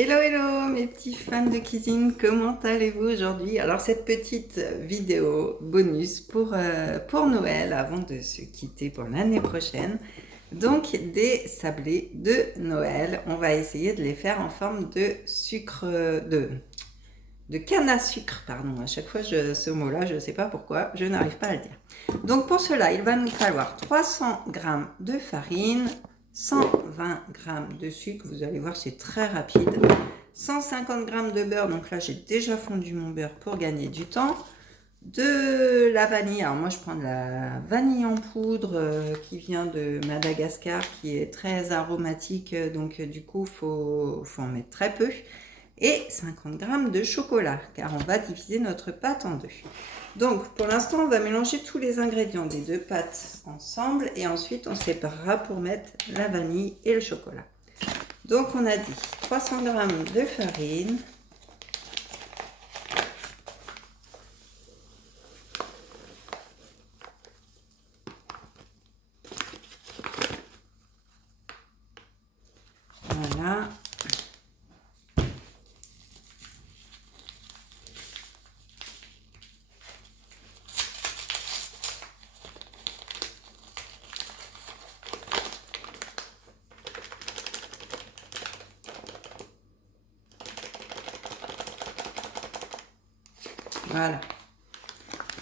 Hello, hello mes petits fans de cuisine, comment allez-vous aujourd'hui? Alors cette petite vidéo bonus pour Noël avant de se quitter pour l'année prochaine. Donc des sablés de Noël, on va essayer de les faire en forme de sucre, de canne à sucre, pardon. À chaque fois ce mot-là, je ne sais pas pourquoi, je n'arrive pas à le dire. Donc pour cela, il va nous falloir 300 g de farine, 120 g de sucre, vous allez voir c'est très rapide, 150 g de beurre, donc là j'ai déjà fondu mon beurre pour gagner du temps, de la vanille, alors moi je prends de la vanille en poudre qui vient de Madagascar, qui est très aromatique, donc du coup faut en mettre très peu, et 50 g de chocolat, car on va diviser notre pâte en deux. Donc pour l'instant on va mélanger tous les ingrédients des deux pâtes ensemble et ensuite on séparera pour mettre la vanille et le chocolat. Donc on a dit 300 g de farine, voilà, voilà,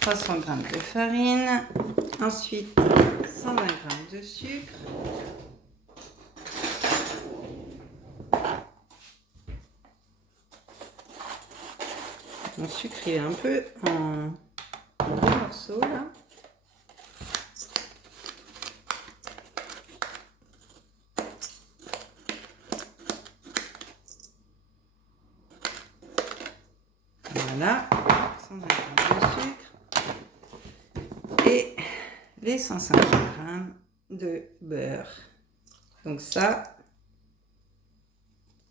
300 g de farine, ensuite 120 g de sucre, mon sucre il est un peu en gros morceaux là. Voilà, 120 g de sucre et les 150 g de beurre. Donc ça,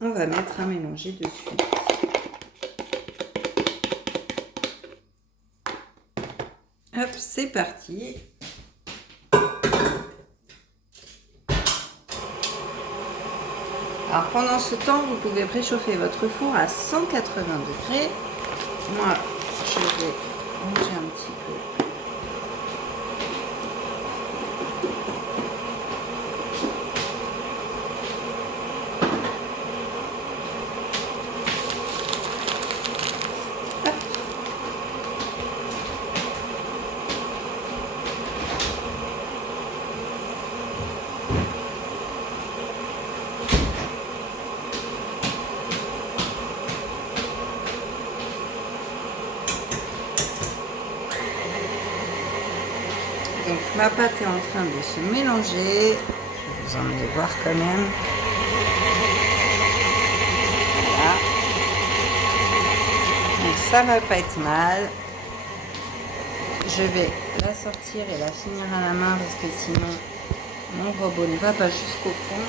on va mettre à mélanger dessus. Hop, c'est parti. Alors pendant ce temps, vous pouvez préchauffer votre four à 180 degrés. Moi, je vais ranger un petit peu. Donc ma pâte est en train de se mélanger. Je vais vous emmener voir quand même. Voilà. Donc ça va pas être mal. Je vais la sortir et la finir à la main parce que sinon mon robot ne va pas jusqu'au fond.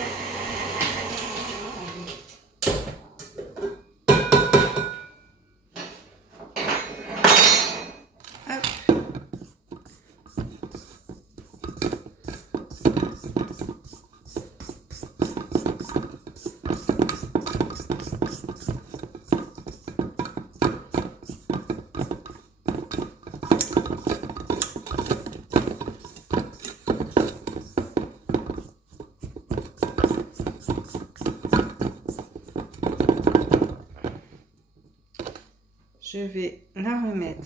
Je vais la remettre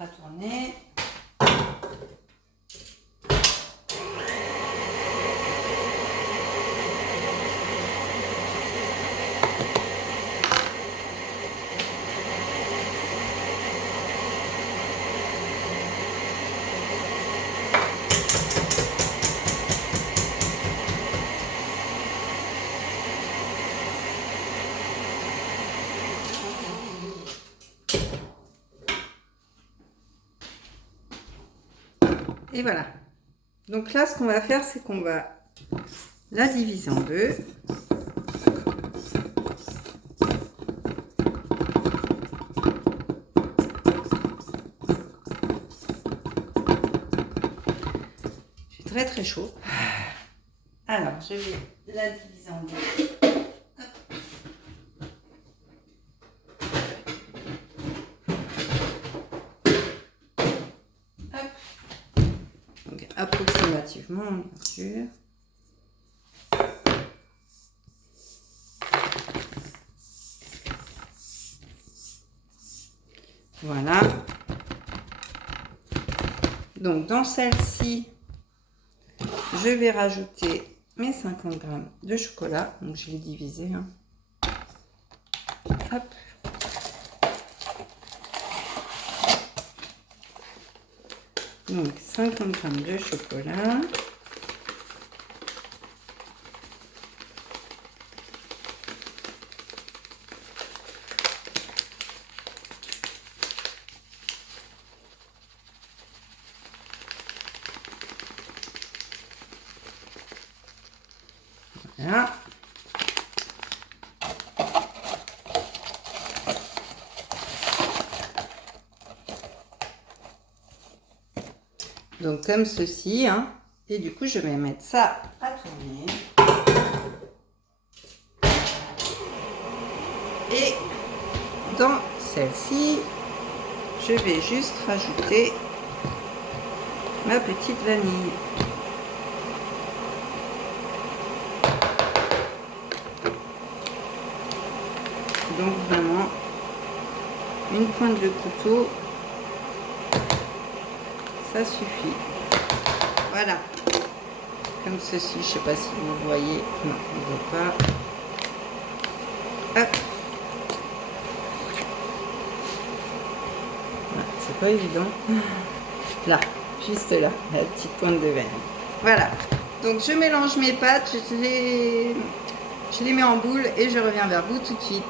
à tourner. Et voilà. Donc là, ce qu'on va faire, c'est qu'on va la diviser en deux. très très chaud. Alors, je vais la diviser en deux. Hop. Donc, approximativement, bien sûr. Voilà. Donc, dans celle-ci, je vais rajouter mes 50 g de chocolat. Donc, je l'ai divisé. Hein. Hop. Donc, 50 g de chocolat. Voilà. Donc comme ceci, hein. Et du coup je vais mettre ça à tourner. Et dans celle-ci, je vais juste rajouter ma petite vanille. Donc vraiment une pointe de couteau, ça suffit. Voilà, comme ceci. Je sais pas si vous voyez. Non, on ne voit pas. Hop. Voilà, c'est pas évident. Là, juste là, la petite pointe de vanille. Voilà. Donc je mélange mes pâtes, je les mets en boule et je reviens vers vous tout de suite.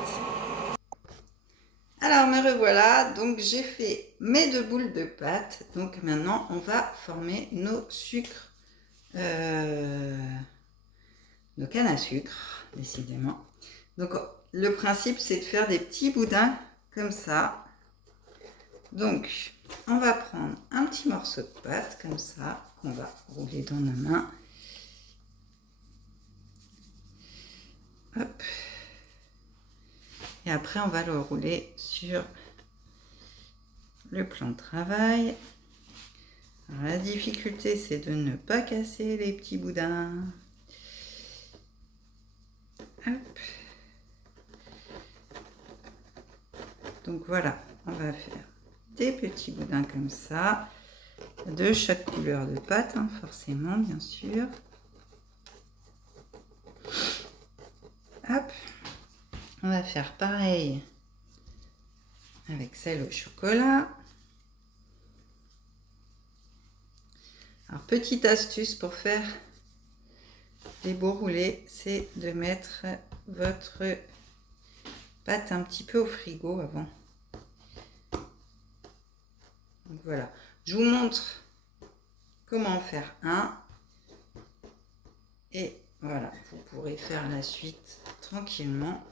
Alors me revoilà, donc j'ai fait mes 2 boules de pâte. Donc maintenant on va former nos sucres, nos cannes à sucre, décidément. Donc le principe c'est de faire des petits boudins comme ça. Donc on va prendre un petit morceau de pâte comme ça, qu'on va rouler dans nos mains. Hop. Et après, on va le rouler sur le plan de travail. Alors, la difficulté, c'est de ne pas casser les petits boudins. Hop. Donc voilà, on va faire des petits boudins comme ça, de chaque couleur de pâte, hein, forcément, bien sûr. Hop. On va faire pareil avec celle au chocolat. Alors, petite astuce pour faire des beaux roulés, c'est de mettre votre pâte un petit peu au frigo avant. Donc voilà, je vous montre comment en faire un. Et voilà, vous pourrez faire la suite tranquillement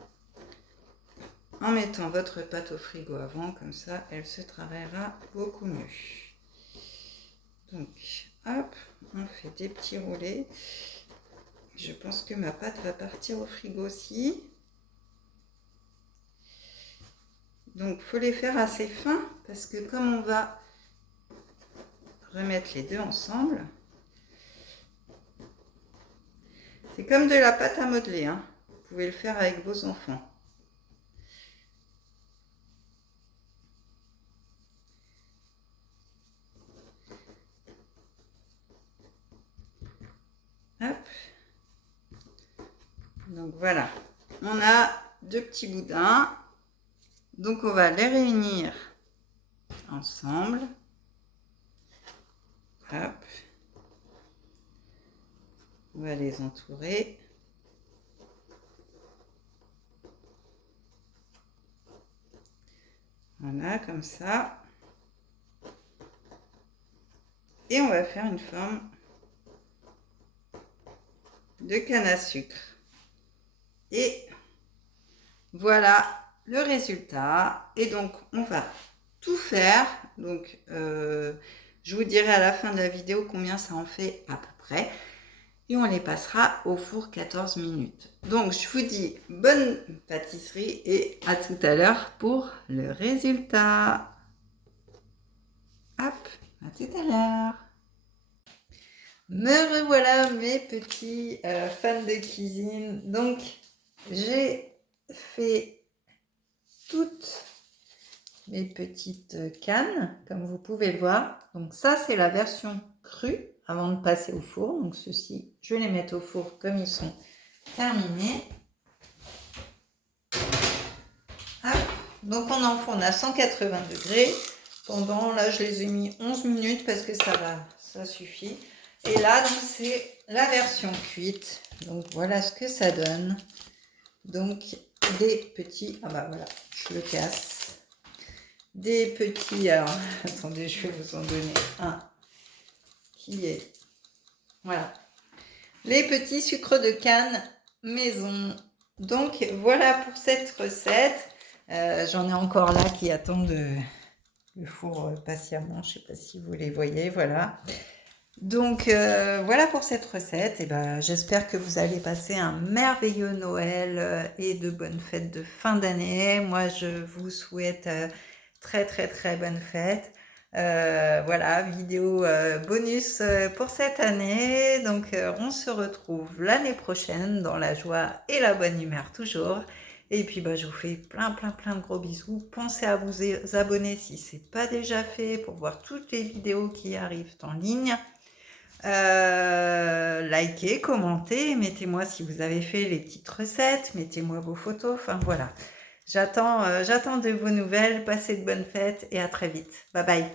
en mettant votre pâte au frigo avant, comme ça elle se travaillera beaucoup mieux. Donc hop, on fait des petits roulés. Je pense que ma pâte va partir au frigo aussi. Donc il faut les faire assez fins parce que comme on va remettre les deux ensemble, c'est comme de la pâte à modeler, hein. Vous pouvez le faire avec vos enfants. Hop. Donc voilà, on a 2 petits boudins. Donc on va les réunir ensemble. Hop. On va les entourer. Voilà, comme ça. Et on va faire une forme de canne à sucre. Et voilà le résultat. Et donc on va tout faire. Donc Je vous dirai à la fin de la vidéo combien ça en fait à peu près. Et on les passera au four 14 minutes. Donc, je vous dis bonne pâtisserie et à tout à l'heure pour le résultat. Hop, à tout à l'heure. Me revoilà mes petits fans de cuisine. Donc, j'ai fait toutes mes petites cannes, comme vous pouvez le voir. Donc ça, c'est la version crue avant de passer au four. Donc ceux-ci, je vais les mettre au four comme ils sont terminés. Hop. Donc on enfourne à 180 degrés. Pendant, là, je les ai mis 11 minutes parce que ça va, ça suffit. Et là, donc c'est la version cuite. Donc voilà ce que ça donne. Donc des petits, ah bah voilà, je le casse. Des petits, alors attendez, je vais vous en donner un qui est, voilà, les petits sucres de canne maison. Donc voilà pour cette recette. J'en ai encore là qui attendent le four patiemment, je ne sais pas si vous les voyez, voilà. Donc voilà pour cette recette. Et ben, j'espère que vous allez passer un merveilleux Noël et de bonnes fêtes de fin d'année. Moi, je vous souhaite très très très bonnes fêtes. Voilà, vidéo bonus pour cette année. Donc on se retrouve l'année prochaine dans la joie et la bonne humeur toujours. Et puis bah, je vous fais plein de gros bisous. Pensez à vous abonner si ce n'est pas déjà fait pour voir toutes les vidéos qui arrivent en ligne. Likez, commentez, mettez-moi si vous avez fait les petites recettes, mettez-moi vos photos, enfin voilà. J'attends de vos nouvelles, passez de bonnes fêtes et à très vite. Bye bye.